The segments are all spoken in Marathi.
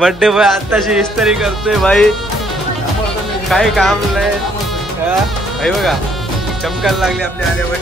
बर्थडे बॉय आताशी इस्त्री करतोय भाई, काही काम नाही भाई बघा, चमकायला लागली आपली आल्यावर.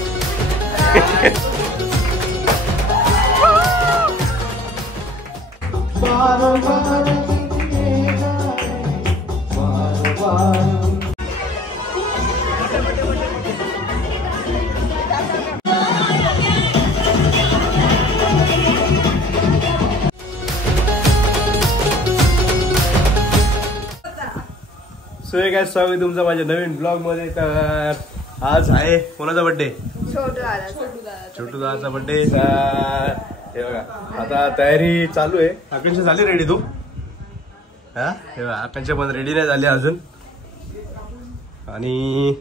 सो हे काय स्वागत तुमचं माझ्या नवीन ब्लॉग मध्ये. तर आज आहे कोणाचा बर्थडे? छोटू दादाचा बर्थडे. हे बघा आता तयारी चालू आहे. आकांक्षा झाली रेडी तू? हा हे बघा आकांक्षा पण रेडी नाही झाली अजून. आणि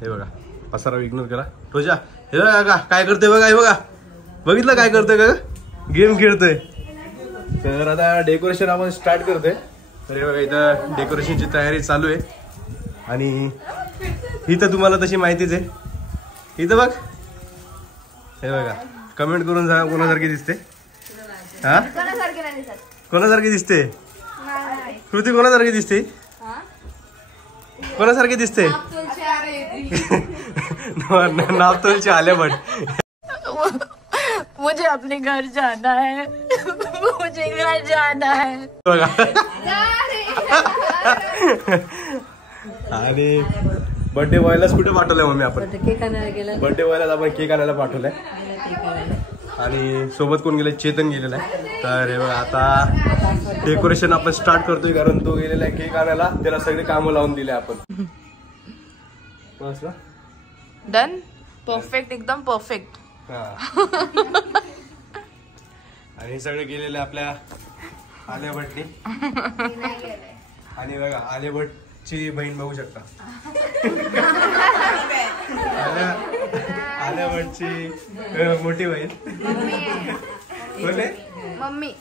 हे बघा पसारा इग्नोर करा. रोजा हे बघा का काय करतोय बघा, हे बघा बघितलं काय करतोय का? गेम खेळतोय. तर आता डेकोरेशन आपण स्टार्ट करतोय. तर हे बघा इथं डेकोरेशनची तयारी चालू आहे. आणि ही तर तुम्हाला तशी माहितीच आहे. इथं बघ हे बघा, कमेंट करून सांगा कोणासारखी दिसते. हा कोणासारखी दिसते? कृती कोणासारखी दिसते? कोणासारखी दिसते? नापतोलची आले बट. मुझे अपने घर जाना है, मुझे घर जाना है. बघा आणि बर्थडे बॉयलाच कुठे पाठवलंय मम्मी आपण? बर्थडे बॉयलाच आपण केक आणायला पाठवलाय. आणि सोबत कोण गेले? चेतन गेलेला आहे. तर हे बघा आता डेकोरेशन आपण स्टार्ट करतोय, कारण तो गेलेला आहे केक आणायला. त्याला सगळे कामं लावून दिले आपण. डन, परफेक्ट, एकदम परफेक्ट. आणि सगळे गेलेले आपल्या आलिया भट्टनी. आणि बघा आलिया भट्टची बहीण बघू शकता. आलिया भट्टची मोठी बहीण कोण आहे? मम्मी.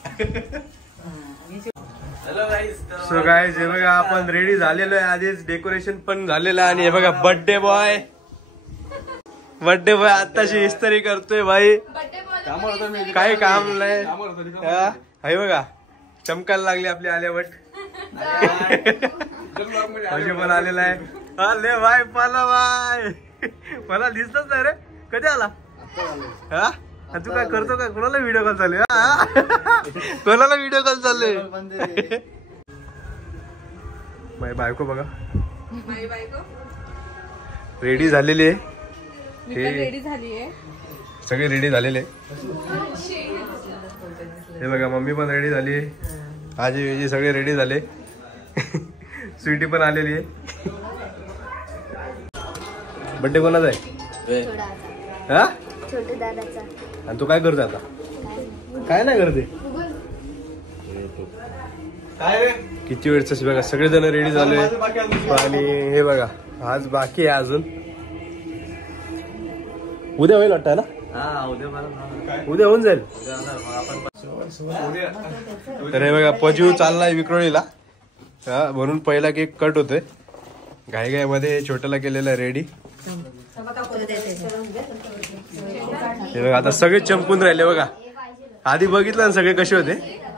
सो गाईज हे बघा आपण रेडी झालेलो आहे. आधीच डेकोरेशन पण झालेलं आहे. आणि हे बघा बर्थडे बॉय आताशी इस्त्री करतोय भाई, काही काम नाही. हे बघा चमकायला लागली आपली आलिया भट्ट. पण आलेला आहे. अरे भाई पाला भाई, मला दिसतच नाही रे. कधी आला? हा तू काय करतो का? कोणाला व्हिडिओ कॉल चालू? कोणाला व्हिडिओ कॉल चालले? माझी बायको बघा रेडी झालेली आहे. रेडी झालीये, सगळे रेडी झालेले. हे बघा मम्मी पण रेडी झाली, आजी विजी सगळे रेडी झाले. स्वीटी पण आलेली आहे. बर्थडे कोणाचा आहे? हा छोटू दादाचा. आणि तू काय करतो आता? काय नाही करते काय रे? किती वेळच बघा सगळेजण रेडी झाले. आणि हे बघा आज बाकी आहे अजून. उद्या होईल वाटतं ना? उद्या होऊन जाईल. तर हे बघा पजू चाललाय विक्रोळीला, म्हणून पहिला केक कट होतोय. घाई मध्ये छोट्याला केलेला रेडी. हे बघा आता सगळे चमकून राहिले बघा. आधी बघितलं ना सगळे कसे होते,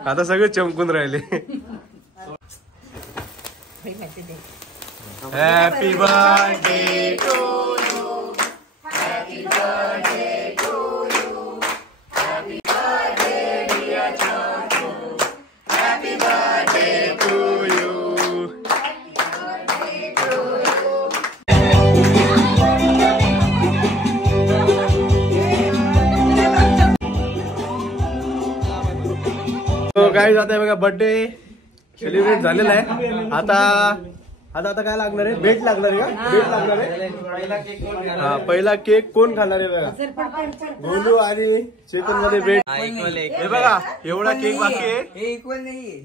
आता सगळे चमकून राहिले. Happy birthday to you, happy birthday to you, happy birthday dear Chhotu, happy birthday to you. काय जात आहे बघा बर्थडे सेलिब्रेट झालेला आहे. आता काय लागणार आहे? बेट लागणार आहे का? बेट लागणार आहे. हा पहिला केक कोण खाणार आहे बघा? गोलू आणि चेतन मध्ये बेट. हे बघा एवढा केक बाकी आहे. इक्वल नाही,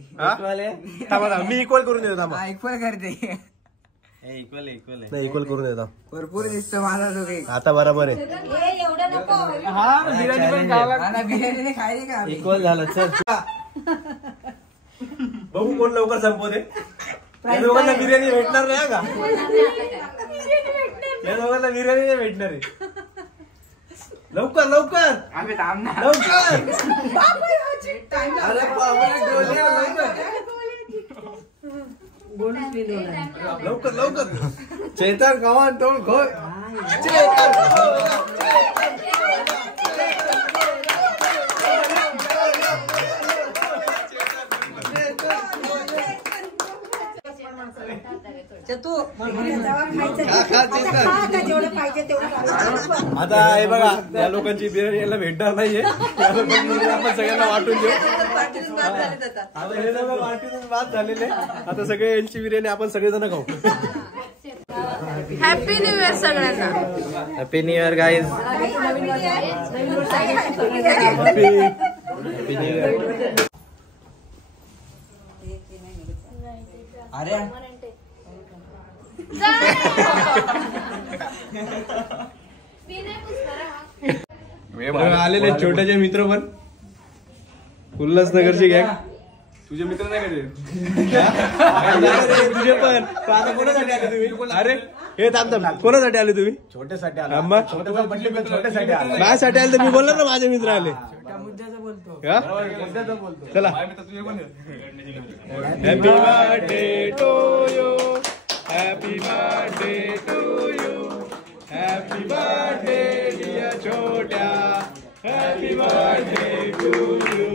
थांबा मी इक्वल करून देतो. थांबा इक्वल करते. इक्वल इक्वल करून देतो. भरपूर दिसतो मला तो केक. आता बरोबर आहे. बिर्याणी खायली का? इक्वल झालं. चल बघू कोण लवकर संपवते. या दोघांना बिर्याणी भेटणार नाही का? या दोघांना बिर्याणी नाही भेटणार आहे. लवकर लवकर लवकर. अरे लवकर लवकर चैतन कमान तोंड खोल आता हे बघा या लोकांची बिर्याणी याला भेटणार नाहीये आपण सगळ्यांना वाटून देऊ. आता हे सगळं वाटून बाद झालेले आता सगळे यांची बिर्याणी आपण सगळेजण खाऊ. हॅपी न्यू इयर सगळ्यांना. Happy new year guys. Happy new year. अरे आलेले छोट्याचे मित्र पण उल्हासनगरची गॅग. तुझे मित्र नाही का तुझे पण आता कोणासाठी आले तुम्ही? अरे हे थांब थांब कोणासाठी आले तुम्ही? छोट्यासाठी आले. छोट्यासाठी आले. माझ्यासाठी आले तर मी बोललो ना माझे मित्र आले. चला happy birthday to you. Happy birthday to you. Happy birthday dear छोट्या. Happy birthday to you.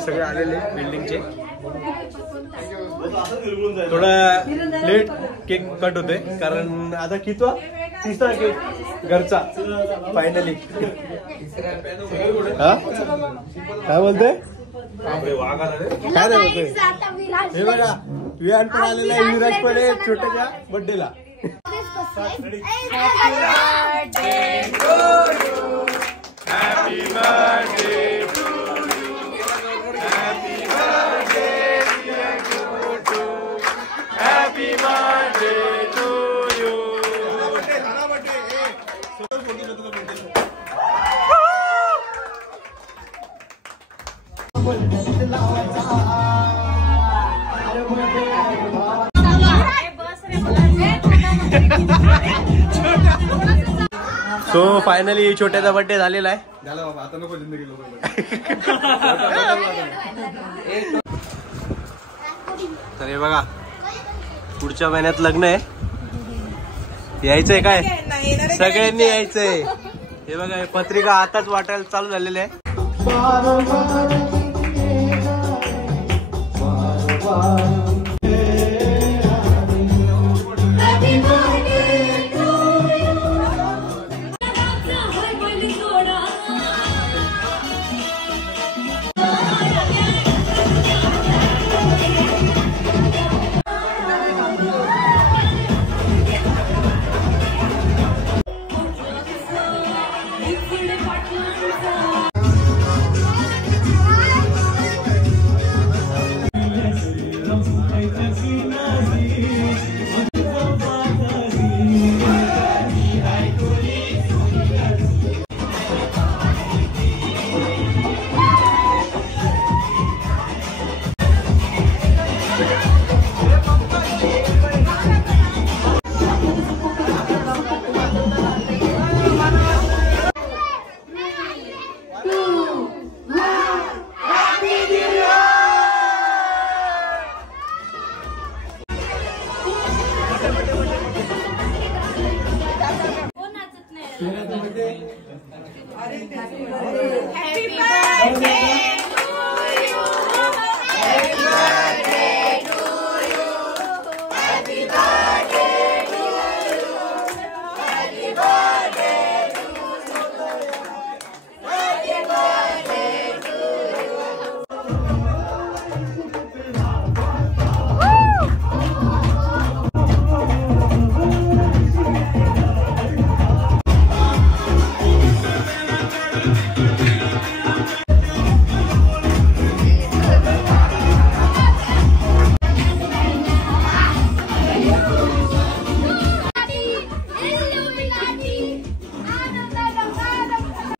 सगळे आलेले बिल्डिंगचे. थोडा लेट केक कट होते कारण आता कितवा 3रा केक घरचा फायनली. हा काय बोलते काय नाही बोलते. हे बघा विहान पण आलेला आहे. विराज पण आहे छोट्याच्या बर्थडेला. Happy birthday to you. Happy birthday dear Chhotu. Happy birthday to you. So finally छोट्याचा बर्थडे झालेला आहे. आता नको जिंदगी तर हे बघा पुढच्या महिन्यात लग्न आहे. यायचंय काय? सगळ्यांनी यायचंय. हे बघा हे पत्रिका आताच वाटायला चालू झालेले आहे.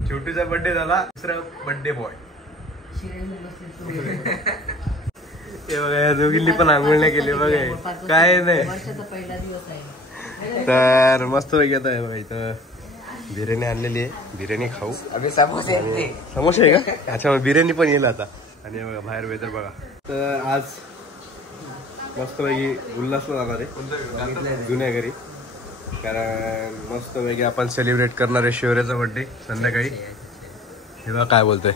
छोटूचा बर्थडे झाला. दुसरा बर्थडे बॉय. हे बघा या दोघींनी पण आंघोळ नाही केली. बघा काय नाही तर मस्त पैकी आता बघा इथं बिर्याणी आणलेली आहे. बिर्याणी खाऊ. समोसे आहे का? अच्छा मग बिर्याणी पण येईल आता. आणि बघा बाहेर वेदर बघा. तर आज मस्तपैकी उल्हासला जाणार आहे जुन्या घरी, कारण मस्तपैकी आपण सेलिब्रेट करणार आहे शिवरेचा बर्थडे संध्याकाळी. हे बघा काय बोलतोय,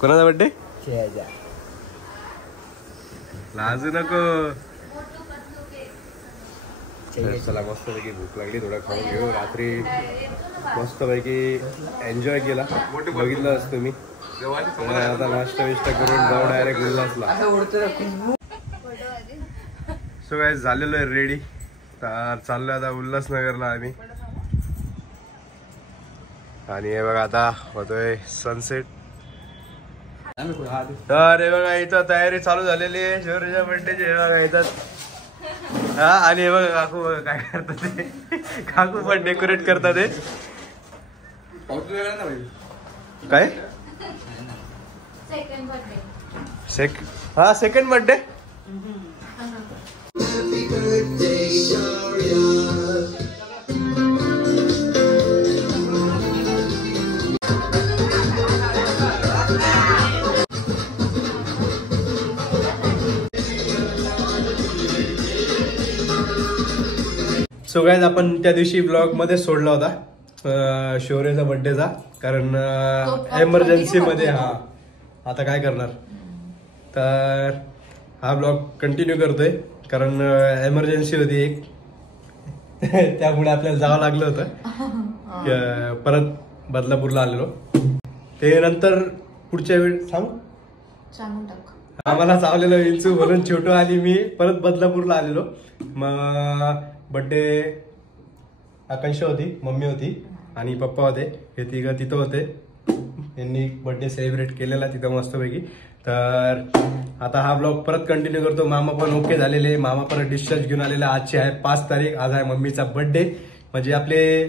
कोणाचा बर्थडे? लाजू नको. चला मस्तपैकी भूक लागली, थोडा खाऊन घेऊ. रात्री मस्तपैकी एन्जॉय केला, बघितलं असतं मी. आता नाश्ता विष्टा करून जाऊ डायरेक्ट उल्हासला. सो काय झालेलो आहे रेडी, तर चाललोय आता उल्हासनगरला आम्ही. आणि हे बघा आता होतोय सनसेट. तर हे बघा इथं तयारी चालू झालेली आहे शिवराच्या बर्थडेची. हे बघा इथं हा, आणि हे बघा काकू काय करतात ते, काकू पण डेकोरेट करतात ते. काय सेकंड बर्थडे. सो गाइज आपण त्या दिवशी ब्लॉग मध्ये सोडला होता शौर्यचा बर्थडेचा, कारण एमर्जन्सी मध्ये. हा आता काय करणार, तर हा ब्लॉग कंटिन्यू करतोय कारण एमर्जन्सी होती एक, त्यामुळे आपल्याला जावं लागलं होतं. परत बदलापूरला आलेलो, ते नंतर पुढच्या वेळी सांगून टाक. आम्हाला चावलेलं विंचू म्हणून छोटू आणि मी परत बदलापूरला आलेलो. मग बर्थडे आकांक्षा होती, मम्मी होती आणि पप्पा होते, हे तिघं तिथं होते. यांनी बर्थडे सेलिब्रेट केलेला तिथं मस्तपैकी. तर आता हा ब्लॉग परत कंटिन्यू करतो. मामा पण ओके झालेले, मामा परत डिस्चार्ज घेऊन आलेला. आजची आहे 5 तारीख, आज आहे मम्मीचा बर्थडे. म्हणजे आपले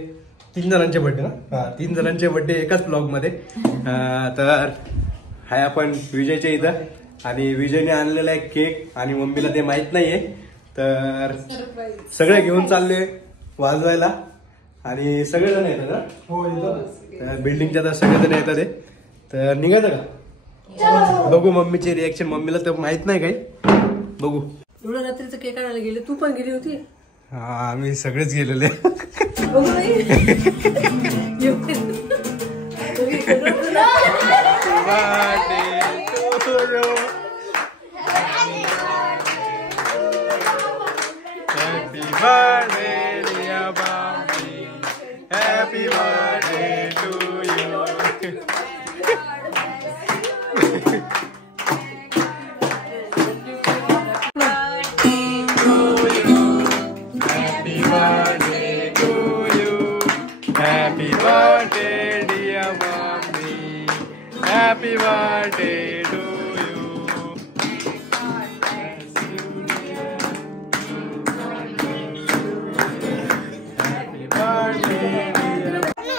3 जणांचे बर्थडे ना, हा 3 जणांचे बर्थडे एकाच ब्लॉग मध्ये. तर हाय आपण विजयच्या इथं, आणि विजयने आणलेला आहे केक, आणि मम्मीला ते माहित नाहीये. तर सगळे घेऊन चालले वाजवायला, आणि सगळेजण येतात ना. हो येतात, बिल्डिंगच्या तर सगळेजण येतात ते. तर निघायचं का, बघू मम्मीचे रिएक्शन. मम्मीला तर माहित नाही काही, बघू. एवढं रात्रीचं केक आणायला गेले, तू पण गेली होती? हा आम्ही सगळेच गेलेले. Happy birthday, dear Bambi. Happy birthday to you. Happy birthday to you. Happy birthday, dear Bambi. Happy birthday to you.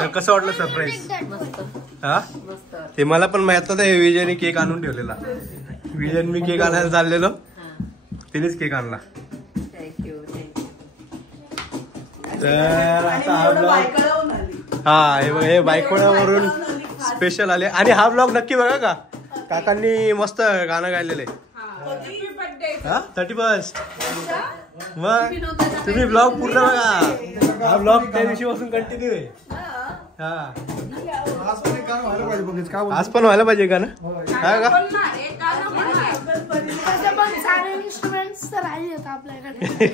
तर कसं वाटलं सरप्राईज? हा ते मला पण माहित नव्हतं, विजयने केक आणून ठेवलेला. विजय मी केक आणायला चाललेलो, तिनेच केक आणला. तर आता हा ब्लॉग, हा हे बायकोळ्यावरून स्पेशल आले. आणि हा ब्लॉग नक्की बघा का, काकांनी मस्त गाणं गायलेलं आहे. हा 31st. मग तुम्ही ब्लॉग पूर्ण बघा, हा ब्लॉग त्या दिवशी पासून कंटिन्यू आहे. हा आज पण व्हायला पाहिजे का ना, हा का? इन्स्ट्रुमेंट्स तर राहिले आपल्याकडे.